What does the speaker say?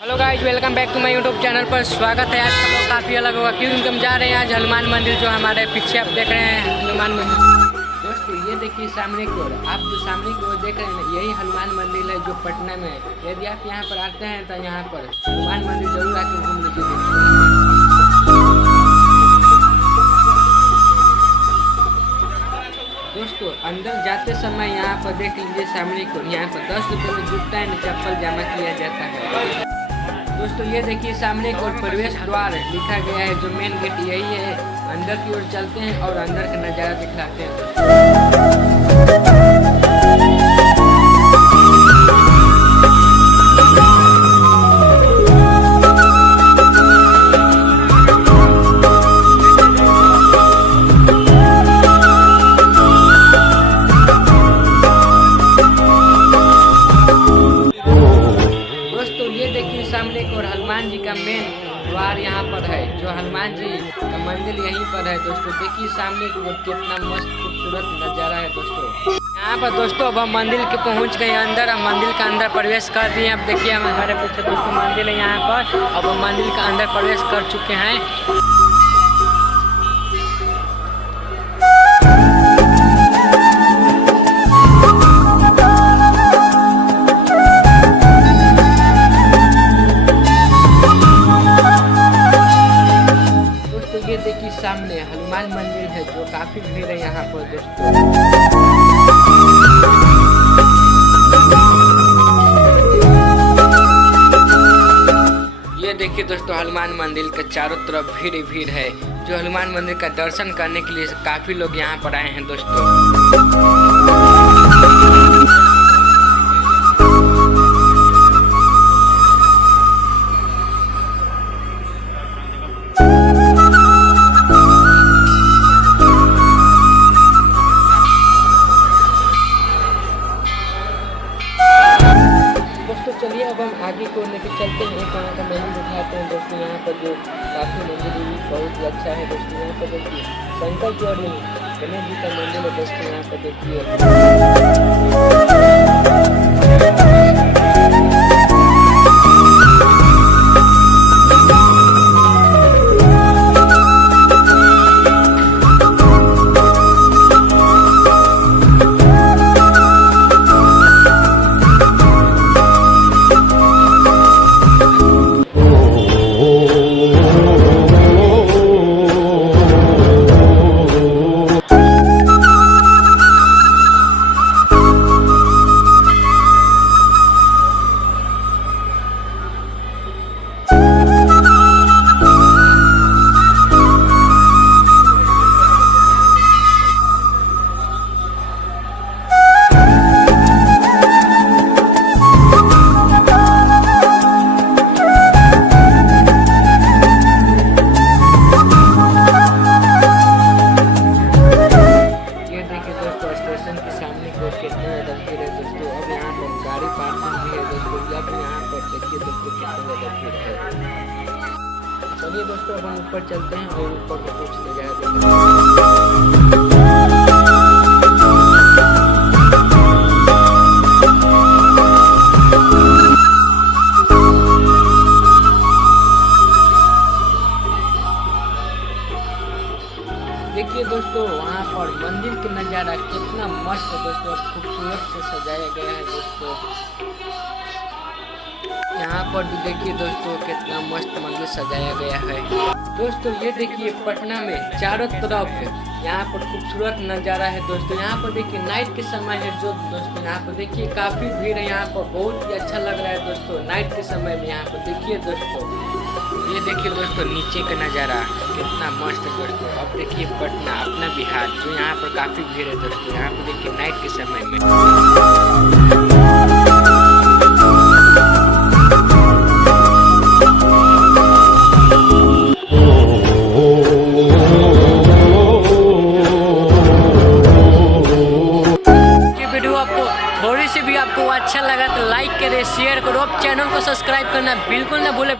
Hello guys, welcome back to my YouTube channel पर। स्वागत है। आज का लोग काफ़ी अलग होगा क्योंकि हम जा रहे हैं आज हनुमान मंदिर, जो हमारे पीछे आप देख रहे हैं हनुमान मंदिर। दोस्तों ये देखिए सामने की ओर, आप जो सामने की ओर देख रहे हैं ना, यही हनुमान मंदिर है जो पटना में है। यदि आप यहाँ पर आते हैं तो यहाँ पर हनुमान मंदिर जरूर आके घूम लीजिए। दोस्तों अंदर जाते समय यहाँ पर देख लीजिए सामने को, यहाँ पर 10 रुपये में जूता एंड चप्पल जमा किया जाता है। दोस्तों ये देखिए सामने को प्रवेश द्वार लिखा गया है, जो मेन गेट यही है। अंदर की ओर चलते हैं और अंदर का नज़ारा दिखलाते हैं। सामने को हनुमान जी का मेन द्वार यहाँ पर है, जो हनुमान जी का मंदिर यहीं पर है। दोस्तों देखिए सामने को कितना मस्त खूबसूरत नज़ारा है। दोस्तों यहाँ पर दोस्तों अब हम मंदिर के पहुँच गए अंदर। हम मंदिर का अंदर प्रवेश कर दिए। अब देखिए हमारे पीछे दोस्तों मंदिर है यहाँ पर। अब हम मंदिर का अंदर प्रवेश कर चुके हैं। ये देखिए सामने हनुमान मंदिर है, जो काफी भीड़ है यहाँ पर। दोस्तों ये देखिए दोस्तों हनुमान मंदिर के चारों तरफ भीड़ ही भीड़ है, जो हनुमान मंदिर का दर्शन करने के लिए काफी लोग यहाँ पर आए हैं। दोस्तों चलिए अब हम आगे को लेकर चलते हैं, वहाँ का मंदिर दिखाते हैं। दोस्तों यहाँ पर जो काफ़ी मंदिर भी बहुत ही अच्छा है। दोस्तों यहाँ पर देखिए शंकर जी और गणेश जी का मंदिर है। दोस्तों यहाँ पर देखिए कितना ज़्यादा भीड़ है। दोस्तों अब यहाँ पर गाड़ी पार्किंग भी है। दोस्तों अब यहाँ पर देखिए दोस्तों कितना ज़्यादा भीड़ है। चलिए दोस्तों अब हम ऊपर चलते हैं और ऊपर को कुछ नज़ारा देखिए दोस्तों वहाँ पर मंदिर का नज़ारा कितना मस्त है। दोस्तों खूबसूरत से सजाया गया है। दोस्तों यहाँ पर भी देखिए दोस्तों कितना मस्त मंदिर सजाया गया है। दोस्तों ये देखिए पटना में चारों तरफ यहाँ पर खूबसूरत नज़ारा है। दोस्तों यहाँ पर देखिए नाइट के समय है, जो दोस्तों यहाँ पर देखिए काफ़ी भीड़ है। यहाँ पर बहुत ही अच्छा लग रहा है। दोस्तों नाइट के समय में यहाँ पर देखिए दोस्तों, ये देखिए दोस्तों नीचे का नज़ारा कितना मस्त है। दोस्तों अब देखिए पटना अपना बिहार, जो यहाँ पर काफ़ी भीड़ है। दोस्तों यहाँ पर देखिए नाइट के समय में थोड़ी सी भी आपको अच्छा लगा तो लाइक करें, शेयर करो। अब चैनल को सब्सक्राइब करना बिल्कुल ना भूलें।